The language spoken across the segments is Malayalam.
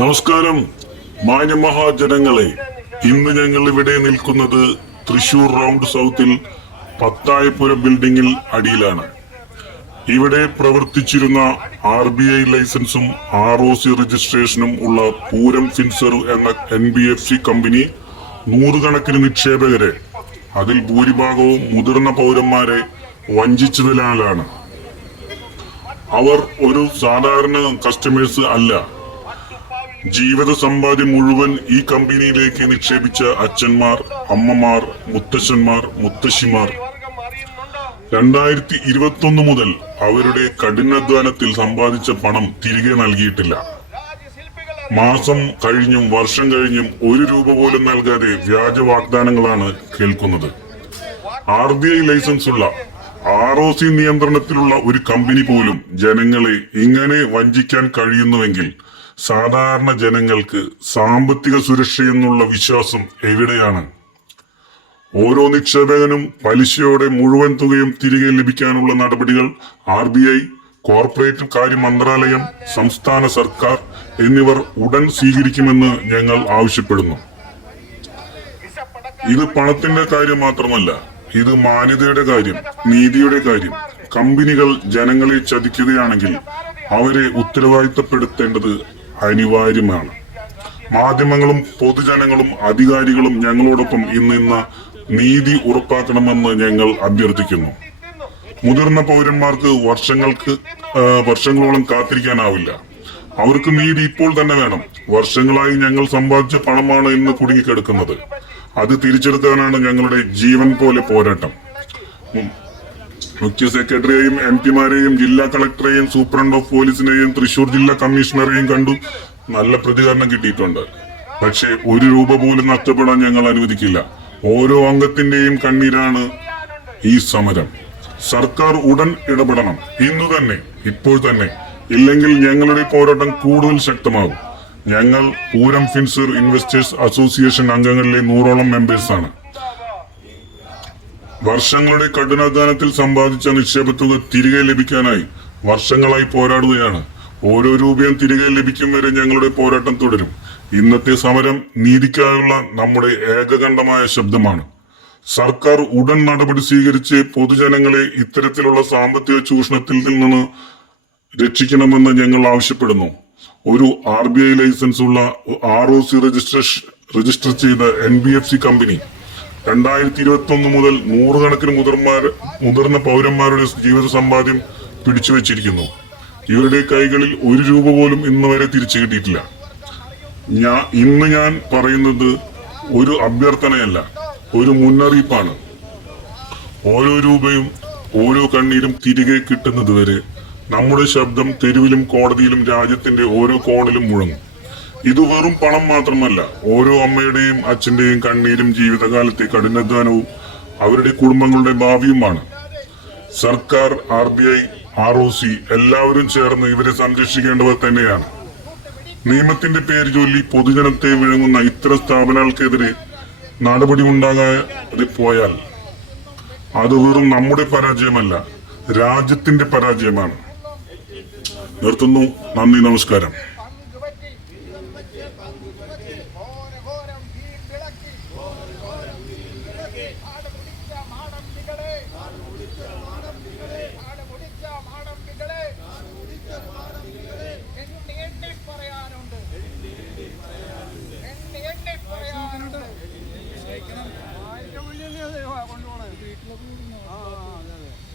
നമസ്കാരം. മാന്യമഹാജനങ്ങളെ ഇന്ന് ഞങ്ങൾ ഇവിടെ നിൽക്കുന്നത് തൃശൂർ റൗണ്ട് സൗത്തിൽ പത്തായപുരം ബിൽഡിംഗിൽ അടിയിലാണ്. ഇവിടെ പ്രവർത്തിച്ചിരുന്ന ആർ ബി ഐ ലൈസൻസും ആർ ഒ സി രജിസ്ട്രേഷനും ഉള്ള പൂരം ഫിൻസർ എന്ന N B F C company നൂറുകണക്കിന് നിക്ഷേപകരെ അതിൽ ഭൂരിഭാഗവും മുതിർന്ന പൗരന്മാരെ വഞ്ചിച്ചതിനാലാണ്. അവർ ഒരു സാധാരണ കസ്റ്റമേഴ്സ് അല്ല. ജീവിത സമ്പാദ്യം മുഴുവൻ ഈ കമ്പനിയിലേക്ക് നിക്ഷേപിച്ച അച്ഛന്മാർ അമ്മമാർ മുത്തശ്ശന്മാർ മുത്തശ്ശിമാർ. രണ്ടായിരത്തി ഇരുപത്തൊന്ന് മുതൽ അവരുടെ കഠിനാധ്വാനത്തിൽ സമ്പാദിച്ച പണം തിരികെ നൽകിയിട്ടില്ല. മാസം കഴിഞ്ഞും വർഷം കഴിഞ്ഞും ഒരു രൂപ പോലും നൽകാതെ വ്യാജ വാഗ്ദാനങ്ങളാണ് കേൾക്കുന്നത്. ആർ ബി ഐ ലൈസൻസ് ഉള്ള ആർ ഒ സി നിയന്ത്രണത്തിലുള്ള ഒരു കമ്പനി പോലും ജനങ്ങളെ ഇങ്ങനെ വഞ്ചിക്കാൻ കഴിയുന്നുവെങ്കിൽ സാധാരണ ജനങ്ങൾക്ക് സാമ്പത്തിക സുരക്ഷയെന്നുള്ള വിശ്വാസം എവിടെയാണ്? ഓരോ നിക്ഷേപകനും പലിശയോടെ മുഴുവൻ തുകയും തിരികെ ലഭിക്കാനുള്ള നടപടികൾ ആർ ബി ഐ കോർപ്പറേറ്റ് കാര്യ മന്ത്രാലയം സംസ്ഥാന സർക്കാർ എന്നിവർ ഉടൻ സ്വീകരിക്കുമെന്ന് ഞങ്ങൾ ആവശ്യപ്പെടുന്നു. ഇത് പണത്തിന്റെ കാര്യം മാത്രമല്ല ഇത് മാന്യതയുടെ കാര്യം നീതിയുടെ കാര്യം. കമ്പനികൾ ജനങ്ങളെ ചതിക്കുകയാണെങ്കിൽ അവരെ ഉത്തരവാദിത്തപ്പെടുത്തേണ്ടത് അനിവാര്യമാണ്. മാധ്യമങ്ങളും പൊതുജനങ്ങളും അധികാരികളും ഞങ്ങളോടൊപ്പം ഇന്ന് ഇന്ന് നീതി ഉറപ്പാക്കണമെന്ന് ഞങ്ങൾ അഭ്യർത്ഥിക്കുന്നു. മുതിർന്ന പൗരന്മാർക്ക് വർഷങ്ങൾക്ക് വർഷങ്ങളോളം കാത്തിരിക്കാനാവില്ല. അവർക്ക് നീതി ഇപ്പോൾ തന്നെ വേണം. വർഷങ്ങളായി ഞങ്ങൾ സമ്പാദിച്ച പണമാണ് ഇന്ന് കുടുങ്ങിക്കിടക്കുന്നത്. അത് തിരിച്ചെടുക്കാനാണ് ഞങ്ങളുടെ ജീവൻ പോലെ പോരാട്ടം. മുഖ്യ സെക്രട്ടറിയെയും എം പിമാരെയും ജില്ലാ കളക്ടറെയും സൂപ്രണ്ട് ഓഫ് പോലീസിനെയും തൃശൂർ ജില്ലാ കമ്മീഷണറെയും കണ്ടു. നല്ല പ്രതികരണം കിട്ടിയിട്ടുണ്ട്. പക്ഷേ ഒരു രൂപ പോലും നഷ്ടപ്പെടാൻ ഞങ്ങൾ അനുവദിക്കില്ല. ഓരോ അംഗത്തിന്റെയും കണ്ണീരാണ് ഈ സമരം. സർക്കാർ ഉടൻ ഇടപെടണം. ഇന്നു തന്നെ ഇപ്പോൾ തന്നെ ഇല്ലെങ്കിൽ ഞങ്ങളുടെ പോരാട്ടം കൂടുതൽ ശക്തമാകും. ഞങ്ങൾ പൂരം ഫിൻസർ ഇൻവെസ്റ്റേഴ്സ് അസോസിയേഷൻ അംഗങ്ങളിലെ നൂറോളം മെമ്പേഴ്സാണ് വർഷങ്ങളുടെ കഠിനാധ്വാനത്തിൽ സമ്പാദിച്ച നിക്ഷേപത്തുക തിരികെ ലഭിക്കാനായി വർഷങ്ങളായി പോരാടുകയാണ്. ഓരോ രൂപയും തിരികെ ലഭിക്കും വരെ ഞങ്ങളുടെ പോരാട്ടം തുടരും. ഇന്നത്തെ സമരം നീതിക്കായുള്ള നമ്മുടെ ഏകകണ്ഠമായ ശബ്ദമാണ്. സർക്കാർ ഉടൻ നടപടി സ്വീകരിച്ച് പൊതുജനങ്ങളെ ഇത്തരത്തിലുള്ള സാമ്പത്തിക ചൂഷണത്തിൽ നിന്ന് രക്ഷിക്കണമെന്ന് ഞങ്ങൾ ആവശ്യപ്പെടുന്നു. ഒരു ആർ ബി ഐ ലൈസൻസ് ഉള്ള R O C registration register ചെയ്ത N B F C company രണ്ടായിരത്തി ഇരുപത്തി ഒന്ന് മുതൽ നൂറുകണക്കിന് മുതിർമാർ മുതിർന്ന പൗരന്മാരുടെ ജീവിത സമ്പാദ്യം പിടിച്ചു വച്ചിരിക്കുന്നു. ഇവരുടെ കൈകളിൽ ഒരു രൂപ പോലും ഇന്ന് വരെ തിരിച്ചു കിട്ടിയിട്ടില്ല. ഞാൻ ഇന്ന് ഞാൻ പറയുന്നത് ഒരു അഭ്യർത്ഥനയല്ല ഒരു മുന്നറിയിപ്പാണ്. ഓരോ രൂപയും ഓരോ കണ്ണീരും തിരികെ കിട്ടുന്നത് വരെ നമ്മുടെ ശബ്ദം തെരുവിലും കോടതിയിലും രാജ്യത്തിന്റെ ഓരോ കോണിലും മുഴങ്ങും. ഇത് വെറും പണം മാത്രമല്ല ഓരോ അമ്മയുടെയും അച്ഛന്റെയും കണ്ണീരും ജീവിതകാലത്തെ കഠിനാധ്വാനവും അവരുടെ കുടുംബങ്ങളുടെ ഭാവിയുമാണ്. സർക്കാർ R B I R O C എല്ലാവരും ചേർന്ന് ഇവരെ സംരക്ഷിക്കേണ്ടവർ തന്നെയാണ്. നിയമത്തിന്റെ പേര് ചൊല്ലി പൊതുജനത്തെ വിഴുങ്ങുന്ന ഇത്തരം സ്ഥാപനങ്ങൾക്കെതിരെ നടപടി ഉണ്ടാകാതെ പോയാൽ അത് വെറും നമ്മുടെ പരാജയമല്ല രാജ്യത്തിന്റെ പരാജയമാണ്. നിർത്തുന്നു നന്ദി നമസ്കാരം പങ്കുപറ്റി വീട്ടിലൊക്കെ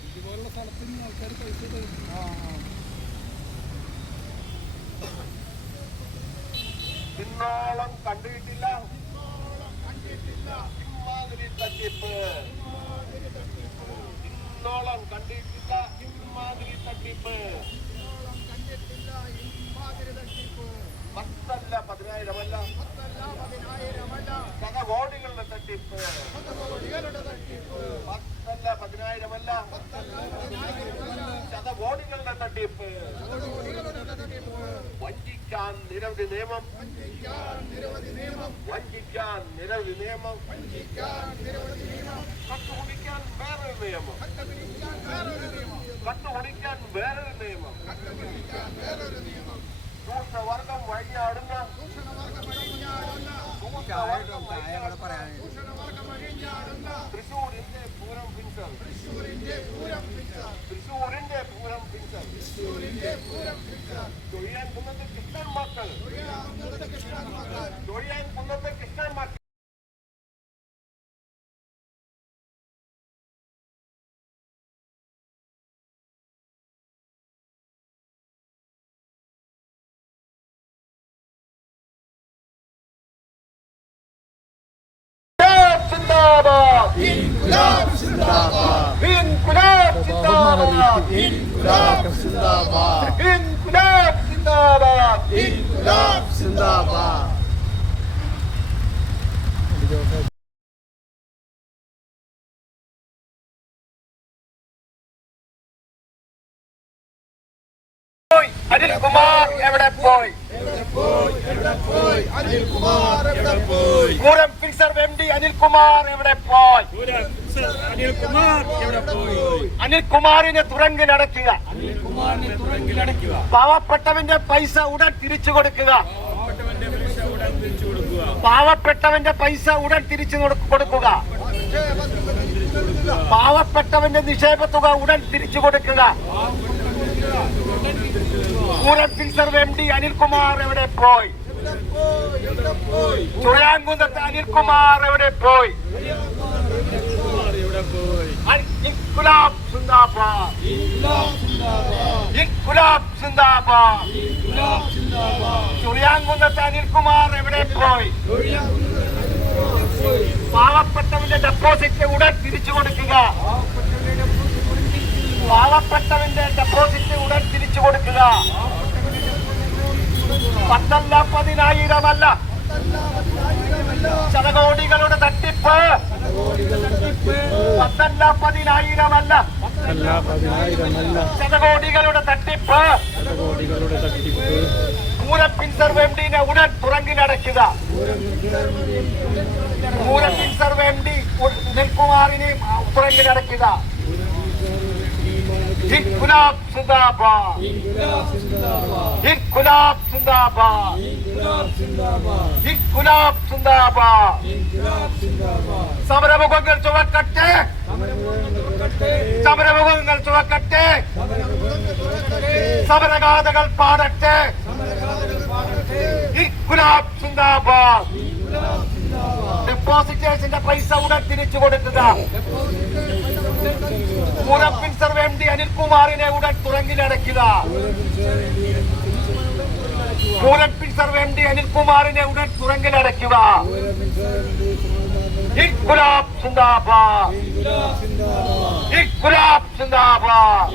ഇതുപോലുള്ള സ്ഥലത്ത് നിന്ന് ആൾക്കാർ പൈസ തരും. ഇന്നോളം കണ്ടിട്ടില്ല. ഇമാതിരി തട്ടിപ്പ്. ഇന്നോളം കണ്ടിട്ടില്ല. ഇമാതിരി തട്ടിപ്പ്. പത്തല്ല പതിനായിരമല്ല. ശതകോടികളുടെ തട്ടിപ്പ് പത്തല്ല പതിനായിരമല്ല. ശതകോടികളുടെ കോടികളുടെ തട്ടിപ്പ്. വഞ്ചിക്കാൻ നിരവധി നിയമം. വഞ്ചിക്കാൻ നിരവധി നിയമം. കട്ടുപിടിക്കാൻ വേറൊരു നിയമം. കട്ടുപിടിക്കാൻ വേറൊരു നിയമം. ചൂഷവർഗം വഴിയാടുന്ന പൂരം പിൻസൽ. തൃശൂരിന്റെ പൂരം പിൻസൽ. തൃശൂരിന്റെ പൂരം പിൻസൽ. ചൊയ്യാൻ സിന്ദാബാദ് ഇൻകുലാബ് സിന്ദാബാദ് ഇൻകുലാബ് സിന്ദാബാദ് ഇൻകുലാബ് സിന്ദാബാദ് ഇൻകുലാബ് സിന്ദാബാദ് ഇൻകുലാബ് സിന്ദാബാദ് പോയി. അനിൽകുമാർ എവിടെ പോയി? അനിൽകുമാർ എവിടെ പോയി? പൂരം ഫിക്സർ എം ഡി അനിൽകുമാർ എവിടെ പോയി? അനിൽകുമാർ എവിടെ പോയി? അനിൽകുമാറിനെ തുറങ്കിലടക്കുക അനിൽകുമാറിനെ തുറങ്കിലടയ്ക്കുക പാവപ്പെട്ടവന്റെ പൈസ ഉടൻ തിരിച്ചു കൊടുക്കുക. പാവപ്പെട്ടവന്റെ പൈസ ഉടൻ തിരിച്ചു കൊടുക്കുക. പാവപ്പെട്ടവന്റെ പൈസ ഉടൻ തിരിച്ചു കൊടുക്കുക. പാവപ്പെട്ടവന്റെ നിക്ഷേപ തുക ഉടൻ തിരിച്ചു കൊടുക്കുക. പൂരം ഫിക്സർ എം ഡി അനിൽകുമാർ എവിടെ പോയി? ചുഴാങ്കുന്നത്ത് അനിൽകുമാർ എവിടെ പോയി? ഇൻകുലാബ് സിന്ദാബാദ്. ഇൻകുലാബ് സിന്ദാബാദ് ചുഴിയാങ്കുന്നത്ത് അനിൽകുമാർ എവിടെ പോയി? പാവപ്പെട്ടവന്റെ ഡെപ്പോസിറ്റ് ഉടൻ തിരിച്ചു കൊടുക്കുക. പാവപ്പെട്ടവന്റെ ഡെപ്പോസിറ്റ് ഉടൻ തിരിച്ചു കൊടുക്കുക. പത്തല്ല പതിനായിരമല്ല. ശതകോടികളുടെ തട്ടിപ്പ്. പത്തല്ല പതിനായിരമല്ല. ശതകോടികളുടെ തട്ടിപ്പ്. പൂരപ്പിൻ സർവ് എം ഡിനെ ഉടൻ തുറങ്കിലടയ്ക്കുക പൂരപ്പിൻ സർവ് എം ഡി നെൽകുമാറിനെ തുറങ്കിലടയ്ക്കുക ഇൻകുലാബ് സിന്ദാബാദ് ഇൻകുലാബ് സിന്ദാബാദ്. ഇൻകുലാബ് സിന്ദാബാദ്. സമരമുഖങ്ങൾ ചുവക്കട്ടെ. സമരമുഖങ്ങൾ ചുവക്കട്ടെ. സമരഗാഥകൾ പാടട്ടെ. ഇൻകുലാബ് സിന്ദാബാദ്. ഡെപ്പോസിറ്റേഴ്സിന്റെ പൈസ ഉടൻ തിരിച്ചു കൊടുക്കുക. പൂരപ്പിൻ സർവേ എം ഡി അനിൽകുമാറിനെ ഉടൻ തുറങ്കിലടയ്ക്കുക പൂരപ്പിൻ സർവ് എം ഡി അനിൽകുമാറിനെ ഉടൻ തുറങ്കിലടയ്ക്കുക. ഇൻകുലാബ് സിന്ദാബാദ്. ഇൻകുലാബ് സിന്ദാബാദ്.